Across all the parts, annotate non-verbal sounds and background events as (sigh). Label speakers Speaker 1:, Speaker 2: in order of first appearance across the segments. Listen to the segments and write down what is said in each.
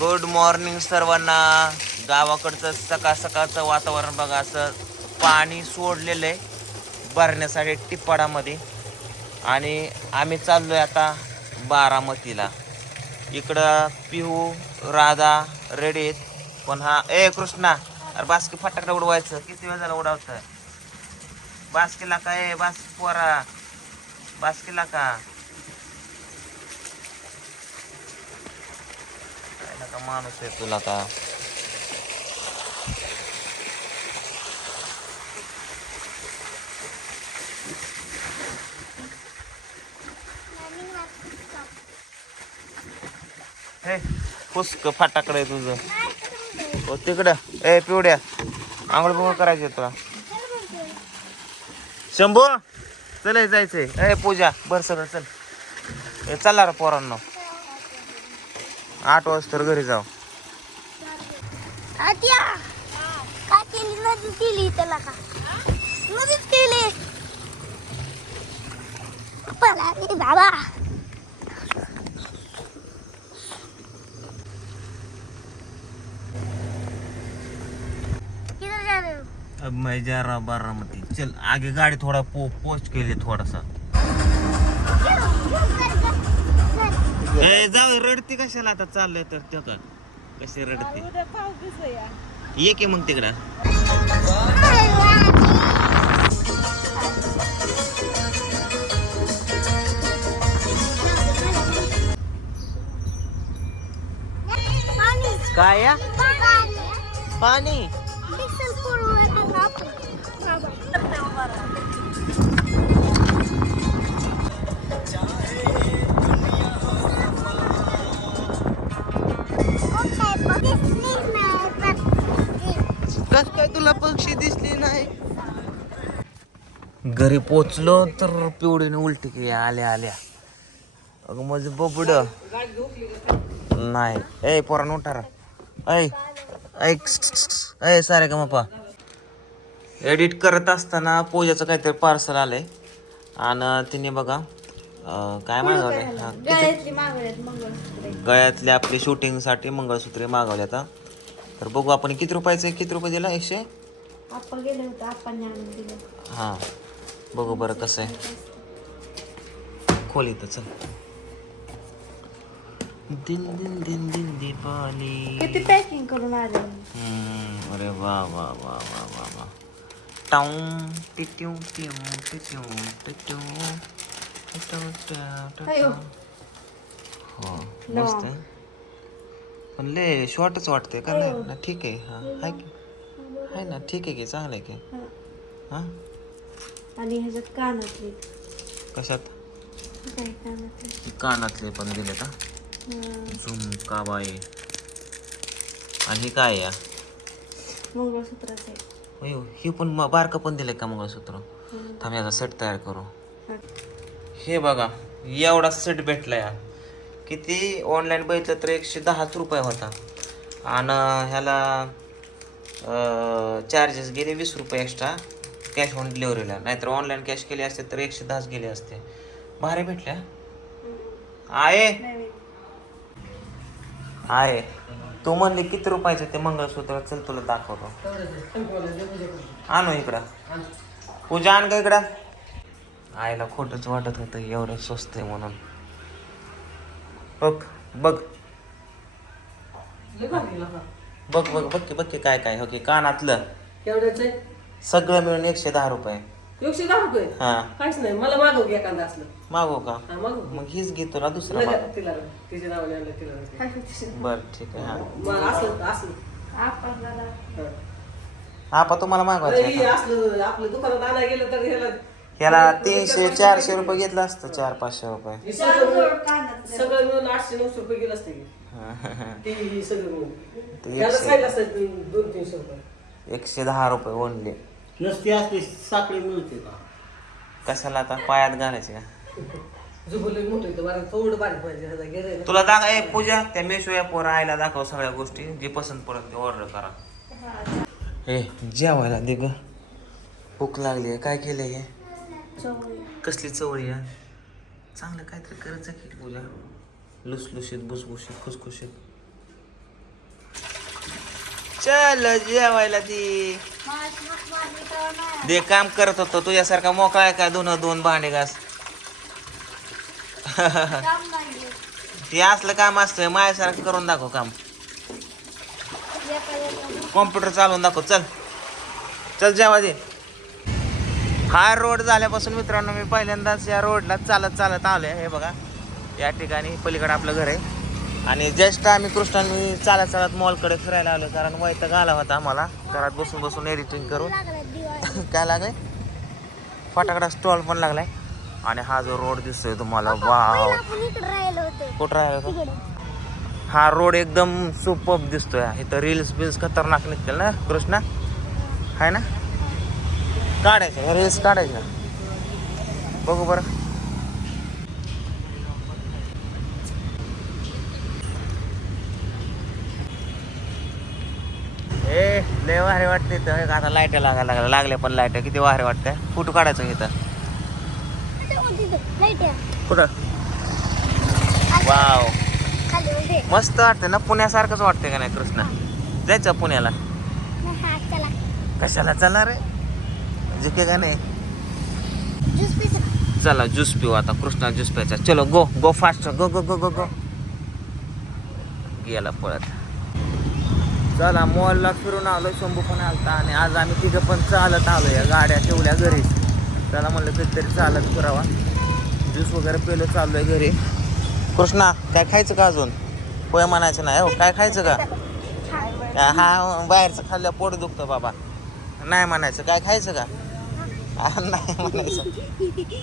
Speaker 1: Good morning सर्वांना. गावाकडचं सकाळ सकाळचं वातावरण बघा असं पाणी सोडलेलं आहे भरण्यासाठी टिप्पाडामध्ये आणि आम्ही चाललोय आता बारामतीला. इकडं पिहू राधा रेडी आहेत. पण हा ए कृष्णा अरे बास्की फटाकडे उडवायचं. किती वेळ झाला उडवतं बास्कीला का ए बास पोरा? बास्कीला का काय नका माणूस आहे तुला का हे पुस्क फाटाकडे तुझं. हो तिकडं. ए पिवड्या आंघोळ बिंघोळ करायची तुला. शंभू चल जायचंय. ए पूजा बर सगळं चल. ए चला रे पोरांना. आठ वाजता तर घरी जाऊ.
Speaker 2: आत्या केली त्याला का केली पळा रे बाबा. किधर जा रहे हो?
Speaker 1: अब मैं जा रहा बारामती. चल आगे गाडी थोडा पो पोस्ट केली थोडासा ए जाऊ रडती कशाला आता? चाललंय तर त्यो का कशी रडते? ये की मग तिकडं.
Speaker 2: पाणी
Speaker 1: काय या?
Speaker 2: पाणी.
Speaker 1: कस काय तुला पक्षी दिसली नाही? घरी पोचलो तर पिवडीने उलटी केली. आल्या आल्या. अगं माझं बबड. नाही. ए पोरान उठारा ऐ ऐक ऐ सारे का मपा. एडिट करत असताना पूजाचं काहीतरी पार्सल आलंय. आणि तिने बघा काय मागवलंय? हा,
Speaker 3: गळ्यातले
Speaker 1: आपले शूटिंगसाठी मंगळसूत्रे मागवले आता. तर बघू आपण किती रुपयाचं आहे? किती रुपये दिला? एकशे?
Speaker 3: आप्पा गेले होते आप्पांनी आणून दिलं.
Speaker 1: हां. बघू बरं कसं आहे. खोल इथं चल. दिन दिन दिन दिन दीपाली.
Speaker 3: किती पॅकिंग करून आले?
Speaker 1: हम्म, अरे वा वा वा वा वा वा. टाऊन टिट्यू टिऊ टिट्यू टिट्यू. टिट्यू, ट्या,
Speaker 3: अयो.
Speaker 1: ट्या. हो मस्त आहे. पण ले शॉर्टच वाटते का नाही ना ठीक आहे. हा आहे की. आहे ना ठीक आहे की चांगलं आहे की. हां.
Speaker 3: आणि ह्याच्यात कानातले.
Speaker 1: कशात?
Speaker 3: काय कानातले?
Speaker 1: कानातले पण दिले का
Speaker 3: हं.
Speaker 1: झुमका बाई आणि हे काय या?
Speaker 3: मंगळसूत्राचे.
Speaker 1: अयो हे पण म- बारकं पण दिलंय का मंगळसूत्र? थांब याचा सेट तयार करू. हे. बघा एवढा सेट भेटला या. किती ऑनलाईन बघितलं तर एकशे दहाच रुपये होता. आणि ह्याला चार्जेस गेले वीस रुपये एक्स्ट्रा कॅश ऑन डिलिव्हरीला नाहीतर ऑनलाईन कॅश केले असते तर एकशे दहाच गेले असते. भारी भेटल्या आहे आहे तू म्हणले किती रुपयाचं ते मंगळसूत्र? चल तुला दाखवतो. आणू इकडं. पूजा आण का इकडं. आईला खोटंच वाटत होतं एवढं स्वस्त आहे म्हणून. बघ बघ. बघ बघ बघ की बघ की काय काय. हो की कानातलं.
Speaker 4: एवढ्याच आहे?
Speaker 1: सगळं मिळून एकशे दहा रुपये.
Speaker 4: एकशे दहा रुपये?
Speaker 1: हा.
Speaker 4: काहीच नाही. मला मागव घ्या कांदा असलं.
Speaker 1: मागू का?
Speaker 4: हा मागव.
Speaker 1: मग हीच घे तुला दुसरा मागव.
Speaker 4: तिला तिच्या नावाने आणलं तिला
Speaker 1: बर ठीक आहे हा.
Speaker 4: असलं असलं. हा.
Speaker 1: आपा तुम्हाला मागवायचं
Speaker 4: असलं आपलं दुकानात आणायला गेलं तर ह्याला
Speaker 1: ह्याला तीनशे चारशे रुपये घेतलं असतं चार पाचशे रुपये.
Speaker 4: हे सगळं मिळून- सगळं मिळून आठशे नऊशे रुपये गेलं असतं.
Speaker 1: हा. (laughs)
Speaker 4: ते हे सगळं मिळून.
Speaker 1: ते
Speaker 4: ह्याला
Speaker 1: एकशे-
Speaker 4: सांगितलं असतं दोन तीनशे रुपये.
Speaker 1: एकशे दहा रुपये ओनली
Speaker 5: नसते असते साखळी मिळते का?
Speaker 1: कशाला आता पायात घालायचे का?
Speaker 4: जुबुले मोठे तर मला थोडं बारीक पाहिजे ह्याचा गेले ना.
Speaker 1: तुला दाखव ए पूजा त्या मेशो ॲप वर आईला दाखव सगळ्या गोष्टी जे पसंत पडत ते ऑर्डर करा. ए जेवायला दे ग. भूक लागली आहे काय केलंय हे? कसली चवळी आहे चांगलं काहीतरी करायचं की पूजा लुसलुशीत भुसभुशीत खुसखुशीत. चल जेवायला ती दे काम करत होतो. तुझ्यासारखा मोकळा आहे का? दोन दोन भांडे घास. ते असलं काम असतं. माझ्यासारखं करून दाखव काम. कॉम्प्युटर चालवून दाखव. चल. चल जेवा दे. हा रोड झाल्यापासून मित्रांनो मी पहिल्यांदाच या रोडला चालत चालत आलोय. हे बघा या ठिकाणी पलीकडे आपलं घर आहे. आणि जस्ट आम्ही कृष्णांनी चालत चालत मॉलकडे फिरायला आलो कारण वैताग आला होता आम्हाला. घरात बसून बसून एडिटिंग करून.
Speaker 2: लागला (laughs)
Speaker 1: काय लागलाय? फटाकडा स्टॉल पण लागलाय. आणि हा जो रोड दिसतोय तुम्हाला वाव.
Speaker 2: राहिलो होते.
Speaker 1: कुठं राहिला तो?
Speaker 2: तिकडे
Speaker 1: हा रोड एकदम सुपर दिसतोय. इथं रील्स बिल्स खतरनाक निघतील ना कृष्णा? आहे ना? काढायचं रील्स काढायच्या बघू बरं. ए लय वारे वाटते इथं. आता लाइट लागायला लागल्या लागल्या पण लाइट किती वारे वाटते फोटो काढायचं इथं. कुठं? वाव मस्त वाटतं ना? पुण्यासारखंच वाटतंय का नाही कृष्णा? जायचं पुण्याला?
Speaker 2: चला.
Speaker 1: कशाला चालणार रे जिके का नाही? चला ज्यूस पिऊ आता. कृष्णा ज्यूस प्यायचा. चलो गो गो फास्ट गो गो गो गो गो गेला पळत. चला मॉलला फिरून आलो शंभू पण आलता. आणि आज आम्ही तिघं पण चालत आलो या गाड्या ठेवल्या घरी. त्याला म्हणलं कधीतरी चालत फिरावा. ज्यूस वगैरे पिलो चाललोय घरी. कृष्णा काय खायचं का अजून? पोय म्हणायचं नाही हो. काय खायचं का? हा बाहेरचं खाल्लं पोट दुखतं बाबा. नाही म्हणायचं. काय खायचं का? नाही (laughs) म्हणायचं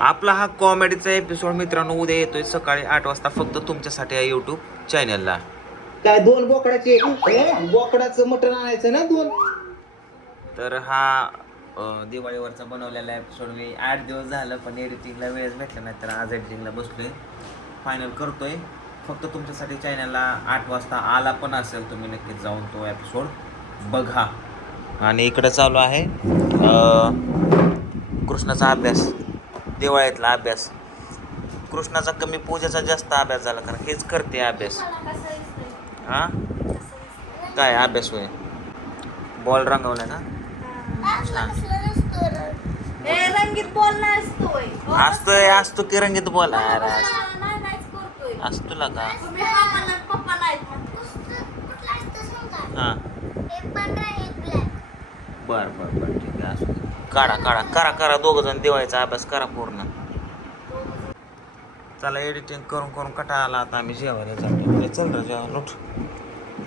Speaker 1: आपला हा कॉमेडीचा एपिसोड मित्रांनो उद्या येतोय सकाळी आठ वाजता फक्त तुमच्यासाठी आहे यूट्यूब चॅनलला
Speaker 5: काय दोन बोकडाचे बोकडाचं मटण आणायचं ना दोन?
Speaker 1: तर हा अं, दिवाळीवरचा बनवलेला एपिसोड मी आठ दिवस झालं पण एडिटिंगला वेळच भेटला नाही तर आज एडिटिंगला बसलोय. फायनल करतोय. फक्त तुमच्यासाठी चॅनलला आठ वाजता आला पण असेल तुम्ही नक्कीच जाऊन तो एपिसोड बघा. आणि इकडे चालू आहे अं, कृष्णाचा अभ्यास दिवाळीतला अभ्यास. कृष्णाचा कमी पूजेचा जास्त अभ्यास झाला कारण हेच करते अभ्यास. हा? काय अभ्यास होय? बॉल छान.
Speaker 3: बॉल नाही असतोय
Speaker 1: असतोय असतो. की रंगीत बोला? असतो ना का?
Speaker 3: हा.
Speaker 1: बर बर बर ठीक आहे असू दे. काढा काढा करा करा दोघं जण देवायचा अभ्यास करा पूर्ण. चला एडिटिंग करून करून कटा आला आता आम्ही जेवायला जातो. चल रे जेवायला उठ.